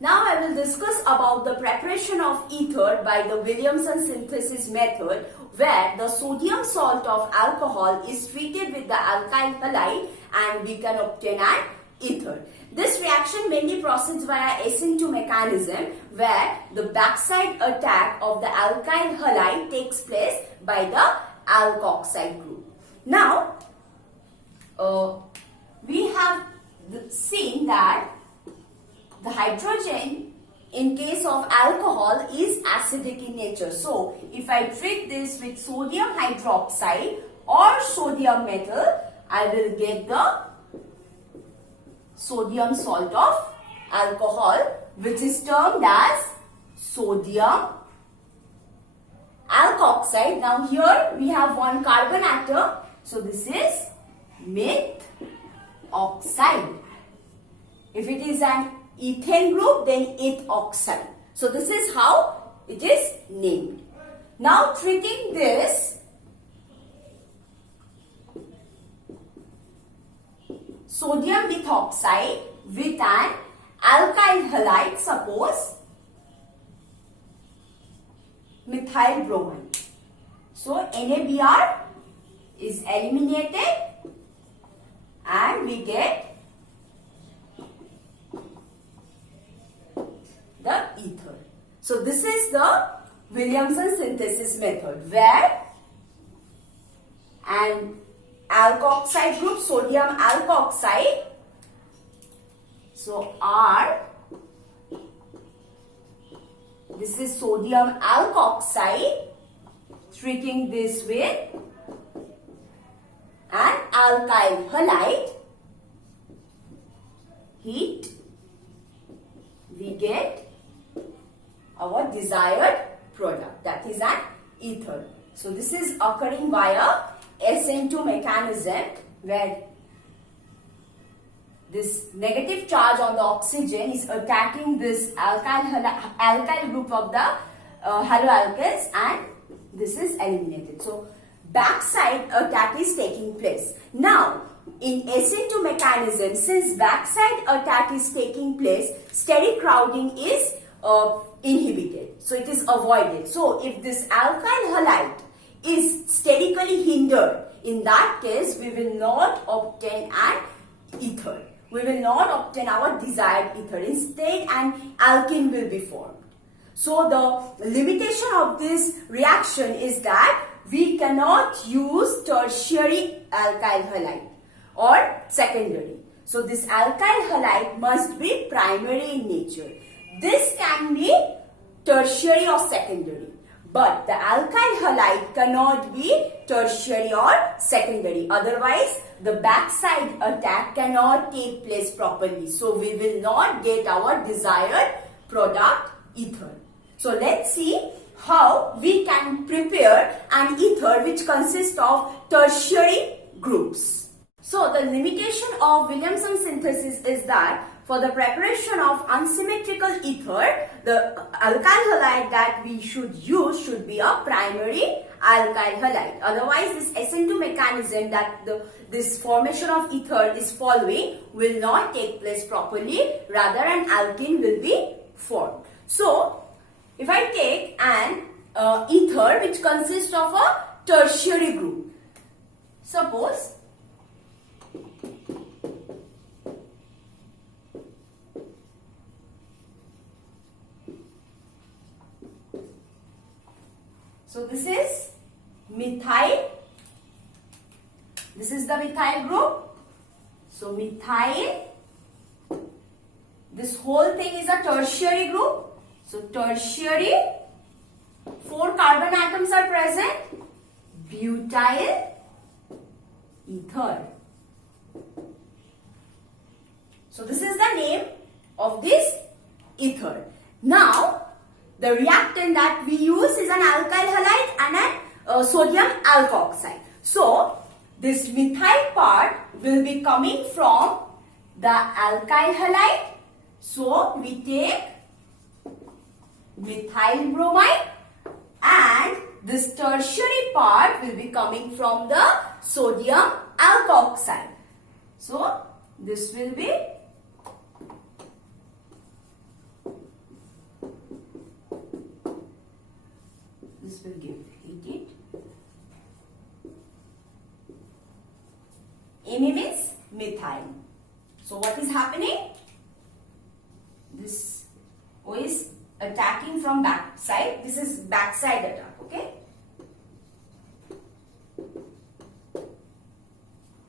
Now I will discuss about the preparation of ether by the Williamson synthesis method, where the sodium salt of alcohol is treated with the alkyl halide and we can obtain an ether. This reaction mainly proceeds via SN2 mechanism, where the backside attack of the alkyl halide takes place by the alkoxide group. Now, we have seen that the hydrogen in case of alcohol is acidic in nature. So, if I treat this with sodium hydroxide or sodium metal, I will get the sodium salt of alcohol, which is termed as sodium alkoxide. Now, here we have one carbon atom. So, this is meth oxide. If it is an ethane group, then eth oxide. So this is how it is named. Now treating this sodium methoxide with an alkyl halide, suppose methyl bromide. So NaBr is eliminated and we get the ether. So this is the Williamson synthesis method, where an alkoxide group, sodium alkoxide, so R, this is sodium alkoxide, treating this with an alkyl halide, heat, we get our desired product, that is an ether. So this is occurring via SN2 mechanism, where this negative charge on the oxygen is attacking this alkyl group of the haloalkanes, and this is eliminated. So backside attack is taking place. Now in SN2 mechanism, since backside attack is taking place, steady crowding is inhibited. So it is avoided. So if this alkyl halide is steadily hindered, in that case we will not obtain an ether. We will not obtain our desired ether. Instead an alkene will be formed. So the limitation of this reaction is that we cannot use tertiary alkyl halide or secondary. So this alkyl halide must be primary in nature. This can be tertiary or secondary, but the alkyl halide cannot be tertiary or secondary. Otherwise, the backside attack cannot take place properly. So we will not get our desired product ether. So let's see how we can prepare an ether which consists of tertiary groups. So the limitation of Williamson synthesis is that for the preparation of unsymmetrical ether, the alkyl halide that we should use should be a primary alkyl halide. Otherwise, this SN2 mechanism that this formation of ether is following will not take place properly. Rather, an alkene will be formed. So, if I take an ether which consists of a tertiary group, suppose so this is methyl, this is the methyl group. So methyl, this whole thing is a tertiary group. So tertiary, 4 carbon atoms are present, butyl ether. So this is the name of this ether. Now the reactant that we use is an alkyl halide and a sodium alkoxide. So this methyl part will be coming from the alkyl halide. So we take methyl bromide, and this tertiary part will be coming from the sodium alkoxide. So this will be will give heat. Me means methyl. So what is happening? This O is attacking from back side. This is backside attack, okay?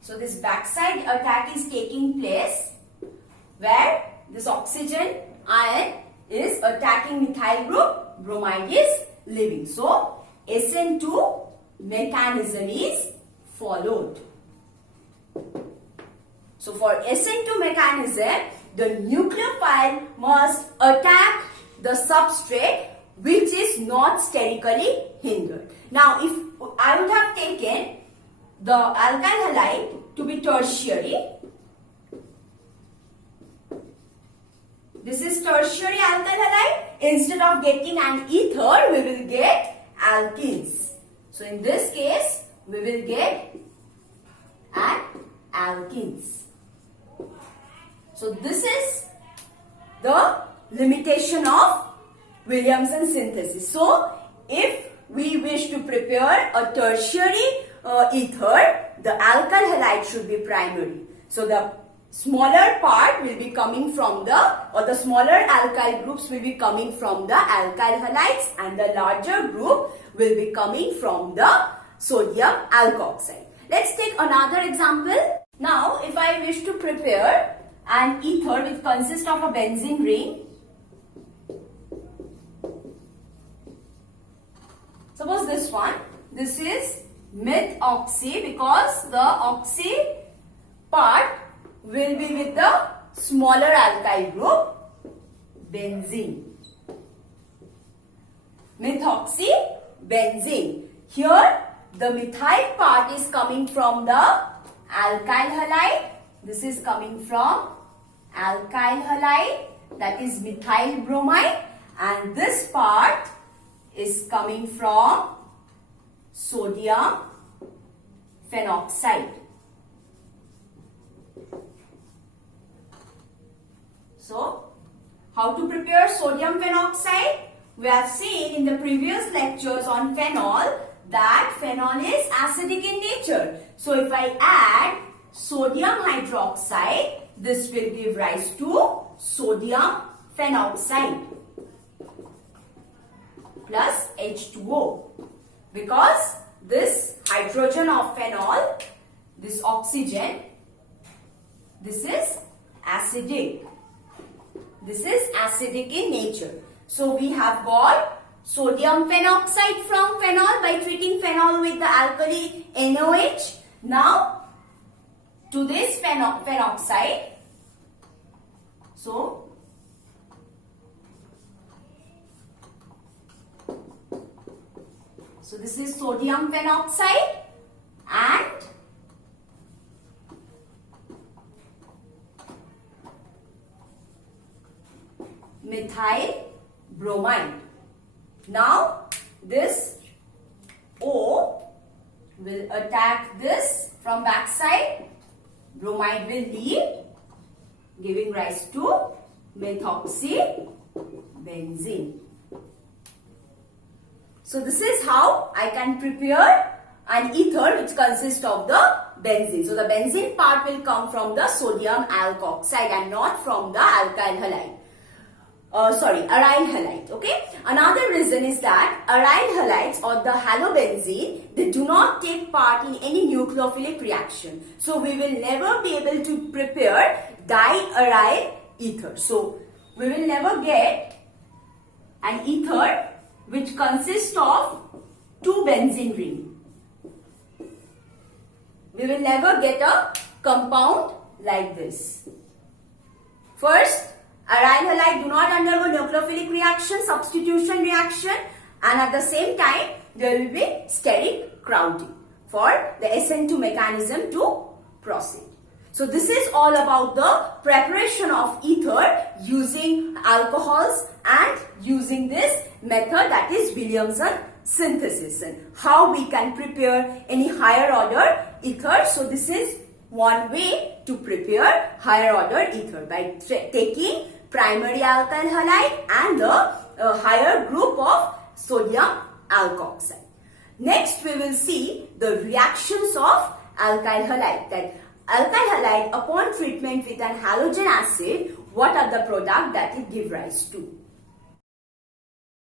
So this backside attack is taking place where this oxygen ion is attacking methyl group, bromide is leaving. So SN2 mechanism is followed. So for SN2 mechanism, the nucleophile must attack the substrate which is not sterically hindered. Now if I would have taken the alkyl halide to be tertiary, this is tertiary alkyl halide. Instead of getting an ether, we will get alkenes. So in this case, we will get an alkenes. So this is the limitation of Williamson synthesis. So if we wish to prepare a tertiary ether, the alkyl halide should be primary. So the smaller part will be coming from the smaller alkyl groups will be coming from the alkyl halides, and the larger group will be coming from the sodium alkoxide. Let's take another example. Now if I wish to prepare an ether which consists of a benzene ring. Suppose this one, this is methoxy, because the oxy part will be with the smaller alkyl group, benzene. Methoxy, benzene. Here the methyl part is coming from the alkyl halide. This is coming from alkyl halide, that is methyl bromide, and this part is coming from sodium phenoxide. So, how to prepare sodium phenoxide? We have seen in the previous lectures on phenol that phenol is acidic in nature. So, if I add sodium hydroxide, this will give rise to sodium phenoxide plus H2O, because this hydrogen of phenol, this oxygen, this is acidic. This is acidic in nature. So we have got sodium phenoxide from phenol by treating phenol with the alkali NOH. Now to this phenoxide, so this is sodium phenoxide and methyl bromide. Now this O will attack this from backside, bromide will leave, giving rise to methoxy benzene. So this is how I can prepare an ether which consists of the benzene. So the benzene part will come from the sodium alkoxide and not from the alkyl halide. Aryl halide. Okay. Another reason is that aryl halides or the halobenzene, they do not take part in any nucleophilic reaction. So we will never be able to prepare diaryl ether. So we will never get an ether which consists of two benzene rings. We will never get a compound like this. First, aryl halide do not undergo nucleophilic reaction, substitution reaction, and at the same time there will be steric crowding for the SN2 mechanism to proceed. So this is all about the preparation of ether using alcohols and using this method, that is Williamson synthesis, and how we can prepare any higher order ether. So this is one way to prepare higher order ether by taking primary alkyl halide and the higher group of sodium alkoxide. Next, we will see the reactions of alkyl halide. That alkyl halide, upon treatment with an halogen acid, what are the products that it gives rise to?